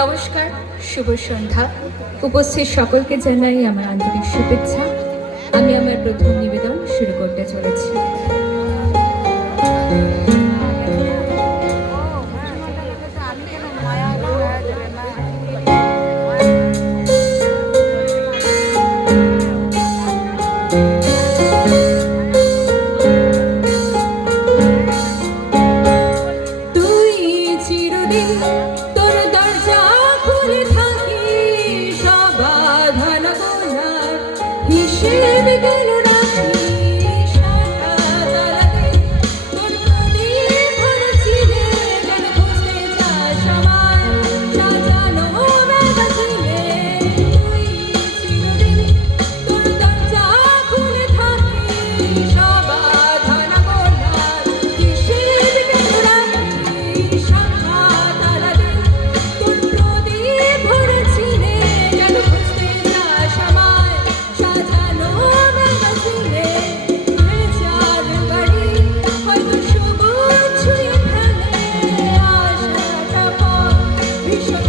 নমস্কার, শুভ সন্ধ্যা। উপস্থিত সকলকে জানাই আমার আন্তরিক শুভেচ্ছা। আমি আমার প্রথম নিবেদন শুরু করতে চলেছি। তুই চিরদিন তোর দরজা খুলে থাকি, সবাধান গোনার হিসেব গেল রাখি। সারা তালাতে তোর প্রদীপ ভরেছিলে, কেন খুঁজতে যাস আমায় সাজানো ম্যাগাজিনে। তুই চিরদিন তোর দরজা খুলে থাকি, সবাধান গোনার হিসেব গেল রাখি। সারা তালাতে তোর প্রদীপ ভরেছিলে, কেন খুঁজতে যাস আমায় সাজানো ম্যাগাজিনে। ভেজাল বাড়ি হয়তো সবুজ ছুঁয়ে ফেলে, আশাটা পথ ভীষণ